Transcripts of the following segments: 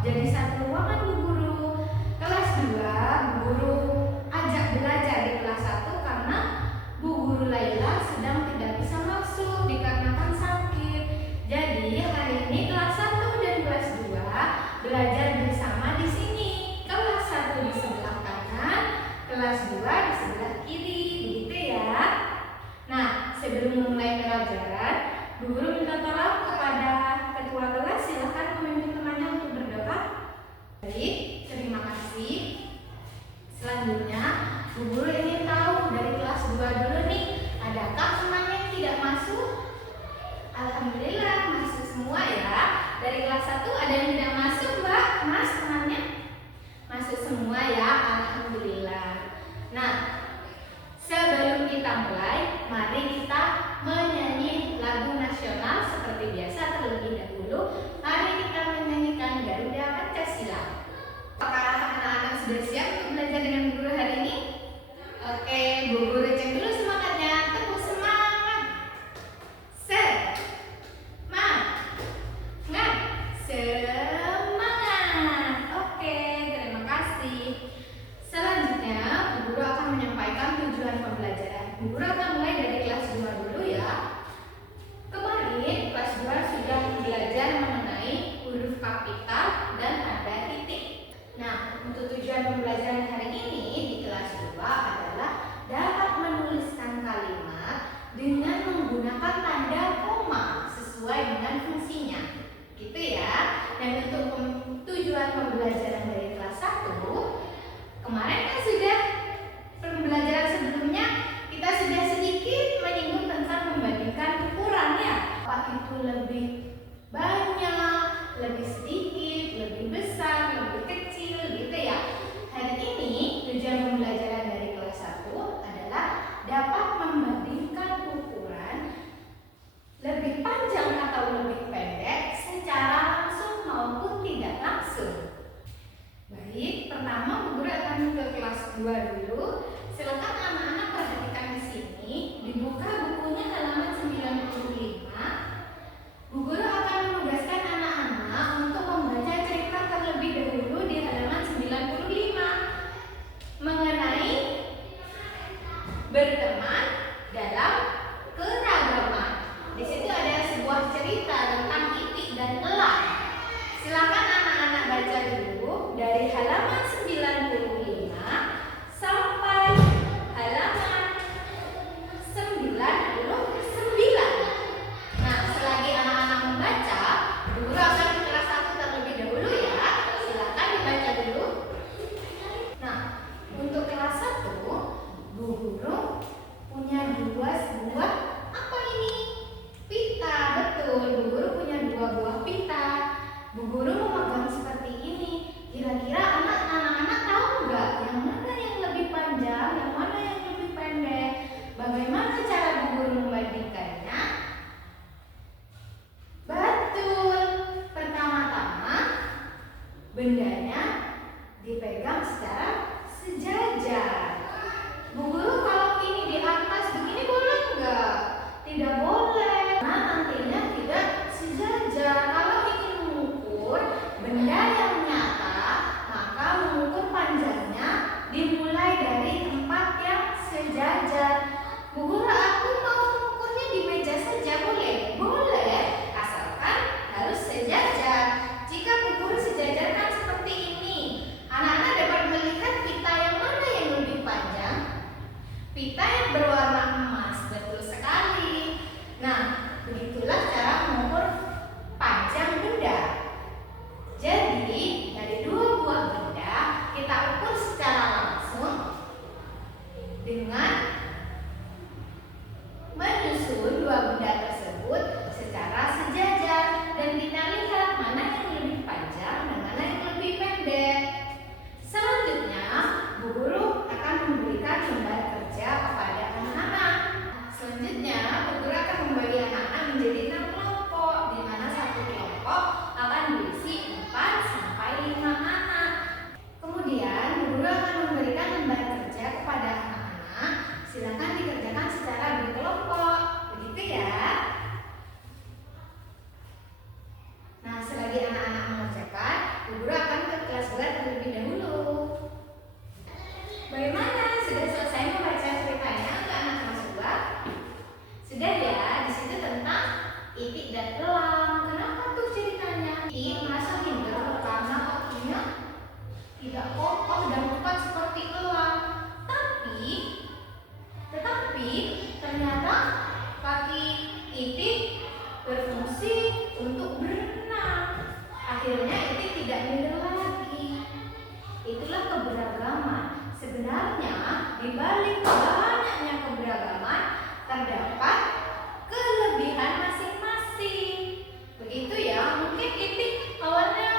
jadi satu ruangan Bu Guru. Kelas 2 Bu Guru ajak belajar di kelas 1 karena Bu Guru Laila sedang tidak bisa masuk dikarenakan sakit. Jadi hari ini kelas 1 dan kelas 2 belajar bersama di sini. Kelas 1 di sebelah kanan, kelas 2 di sebelah kiri, begitu ya. Nah, sebelum memulai pelajaran, Bu Guru minta tolong kepada ketua kelas, silakan memimpin temannya untuk berdoa. Baik, terima kasih. Selanjutnya, Bu Guru ingin tahu dari kelas 2 dulu nih, adakah temannya yang tidak masuk? Alhamdulillah masuk semua ya. Dari kelas 1 ada yang tidak masuk, Mbak? Mas temannya? Masuk semua ya, alhamdulillah. Nah, sebelum kita mulai, mari kita menyanyi lagu nasional seperti biasa. Terlebih dahulu, mari kita menyanyikan Garuda Pancasila. Apakah anak-anak sudah siap untuk belajar dengan Bu Guru hari ini? Oke, Bu Guru cek dulu semangatnya. Tepuk semangat. Semangat. Oke, terima kasih. Selanjutnya, Bu Guru akan menyampaikan tujuan pembelajaran. Bu Guru akan mulai dari kelas 2 dulu ya. Kemarin kelas 2 sudah belajar mengenai huruf kapital dan tanda titik. Nah, untuk tujuan pembelajaran hari ini di kelas 2 adalah dapat menuliskan kalimat dengan menggunakan tanda koma sesuai dengan fungsinya. Gitu ya. Dan untuk tujuan pembelajaran dari kelas 1, kemarin kan sudah pembelajaran sebelumnya kita sudah sedikit menyinggung tentang membandingkan ukuran ya. Apa itu lebih banyak, lebih sedikit, lebih besar, lebih kecil gitu ya. Hari ini tujuan pembelajaran dari kelas 1 adalah dapat membandingkan ukuran lebih panjang atau lebih pendek secara langsung maupun tidak langsung. Baik, pertama Bu Guru akan ke kelas 2 dulu. Silakan anak-anak perhatikan di sini, dibuka bukunya halaman 95. Bu Guru akan menugaskan anak-anak untuk membaca cerita terlebih dahulu di halaman 95 mengenai berteman dalam keragaman. Di situ ada sebuah cerita tentang itik dan elang. Silakan anak-anak baca dulu dari halaman 95 sampai halaman 99. Nah, selagi anak-anak membaca, Bu Guru akan ke kelas 1 terlebih dahulu ya. Silakan dibaca dulu. Nah, untuk kelas 1, Bu Guru punya dua buah apa ini? Pita, betul. Bu Guru punya 2 buah pita. Bu Guru memegang seperti ini. Kira-kira anak-anak tahu nggak yang mana yang lebih panjang, yang mana yang lebih pendek? Bagaimana cara Bu Guru membandingkannya? Betul. Pertama-tama bendanya dipegang secara sejajar. Bu Guru kalau ini di atas begini boleh nggak? Tidak boleh. Nah, nantinya tidak sejajar. Kalau ingin mengukur benda yang nyata, maka mengukur panjangnya dimulai dari tempat yang sejajar. Bu Guru, aku mau mengukurnya di meja saja, boleh? Boleh, asalkan harus sejajar. Jika Bu Guru sejajarkan seperti hasilnya itu tidak minder lagi. Itulah keberagaman. Sebenarnya di balik banyaknya keberagaman terdapat kelebihan masing-masing. Begitu ya. Mungkin Itik awalnya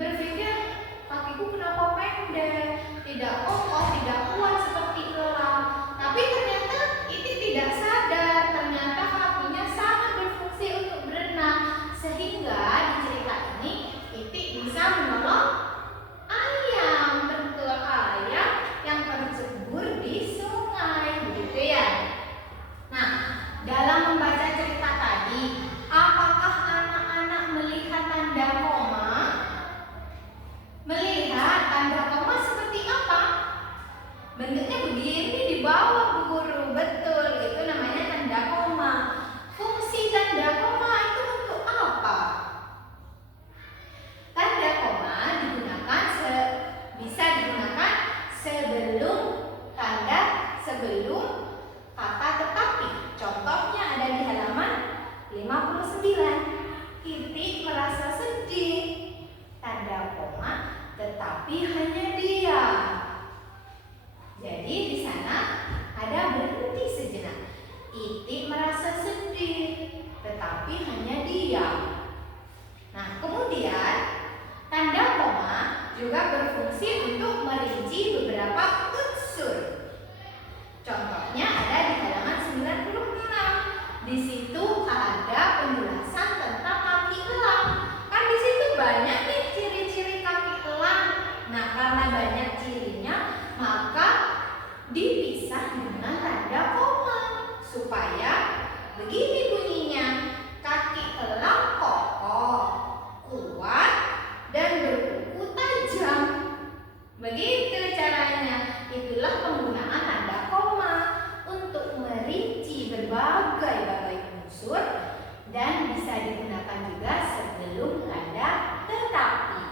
berpikir kakiku kenapa pendek, tidak kokoh, tidak kuat seperti elang. Tapi ternyata Itik tidak sadar ternyata kakinya sangat berfungsi untuk berenang. Sehingga di cerita ini Itik bisa menolong ayam, betul, ayam yang tercebur di sungai, begitu ya. Nah, dalam membaca cerita tadi, apakah anak-anak melihat tanda koma? Melihat tanda koma seperti apa? Bentuknya begini di bawah Bu Guru, betul, itu namanya tanda koma. Fungsi tanda koma itu untuk apa? Tanda koma bisa digunakan sebelum kata tetapi. Contohnya ada di halaman 59. Itik merasa sedih. Tanda koma, tetapi hanya dia. Jadi di sana ada berhenti sejenak. Itik merasa sedih, tetapi hanya dia. Nah, kemudian tanda koma juga berfungsi untuk merinci beberapa unsur. Contohnya ada di halaman 96. Di situ ada penjelasan tentang kaki elang. Kan di situ banyak nih ciri-ciri kaki elang. Nah, karena banyak cirinya, maka dipisah dengan tanda koma supaya begini bunyinya. Kaki elang kokoh, kuat, dan berkuku tajam. Begitu caranya. Itulah penggunaan tanda koma untuk merinci berbagai unsur dan bisa digunakan juga sebelum tanda tetapi.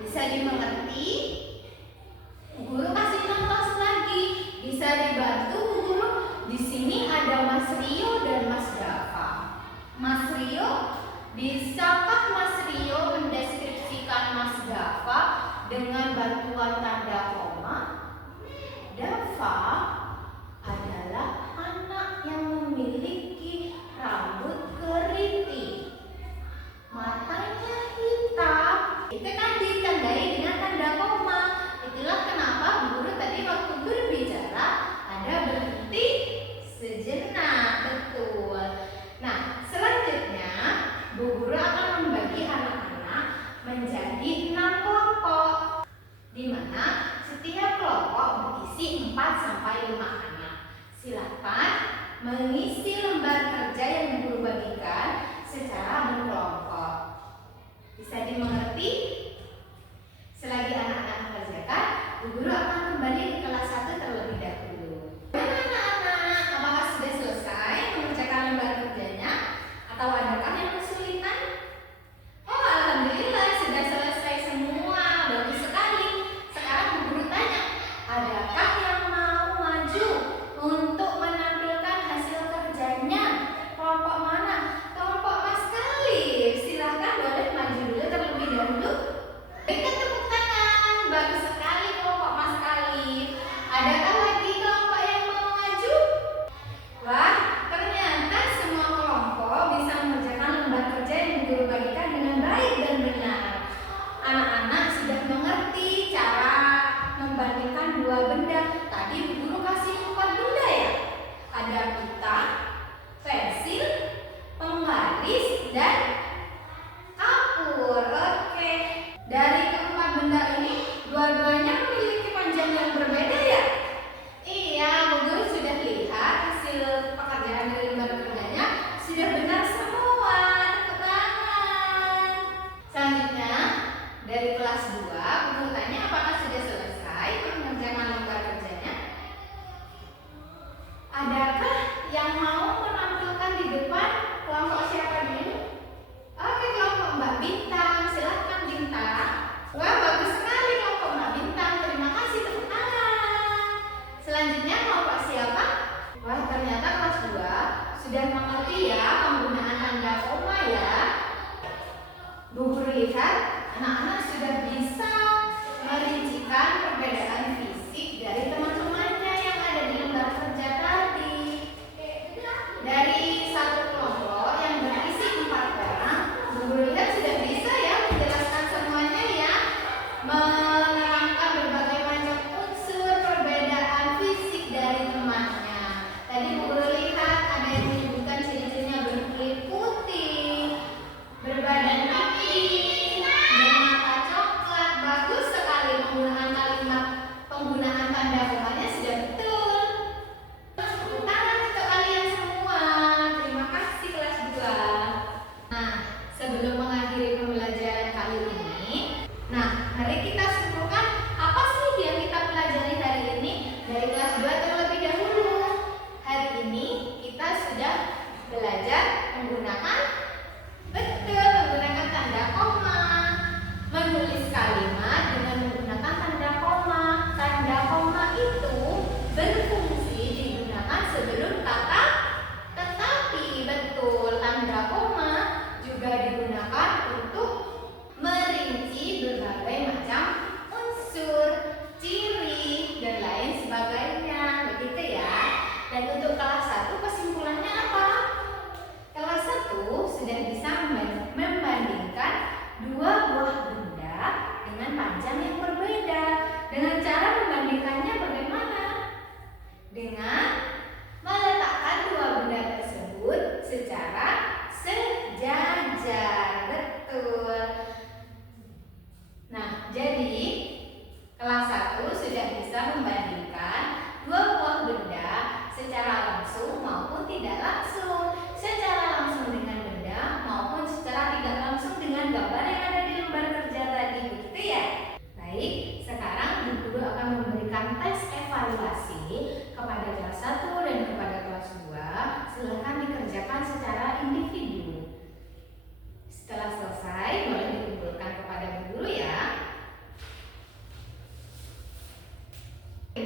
Bisa dimengerti? Guru kasih contoh lagi. Bisa dibantu guru. Di sini ada Mas Rio dan Mas Dava. Mas Rio, bisakah Mas Rio mendeskripsikan Mas Dava dengan bantuan tanda koma? Dava adalah anak yang memiliki rambut keriting, matanya hitam. Itu kan ditandai dengan tanda koma. Itulah kenapa guru tadi waktu berbicara ada berhenti sejenak, betul. Nah, selanjutnya Bu Guru akan membagi anak-anak menjadi 6 kelompok, di mana setiap kelompok berisi 4-5 anak. Silakan mengisi lembar kerja yang Guru bagikan secara berkelompok. Bisa dimengerti? Selagi anak-anak mengerjakan, Bu Guru akan kembali ke kelas 1 terlebih dahulu. Anak-anak, apakah sudah selesai mengerjakan lembar kerjanya? Atau adakah yang kesulitan? Oh, alhamdulillah sudah selesai semua. Bagus sekali. Sekarang Bu Guru tanya, adakah yang mau maju untuk menampilkan hasil kerjanya?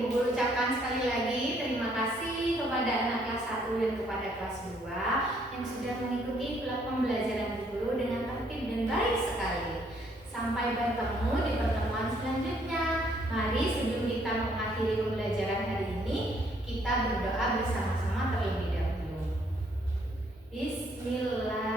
Ibu Guru ucapkan sekali lagi terima kasih kepada anak kelas 1 dan kepada kelas 2 yang sudah mengikuti platform pembelajaran Ibu Guru dengan tertib dan baik sekali. Sampai bertemu di pertemuan selanjutnya. Mari sebelum kita mengakhiri pembelajaran hari ini, kita berdoa bersama-sama terlebih dahulu. Bismillah.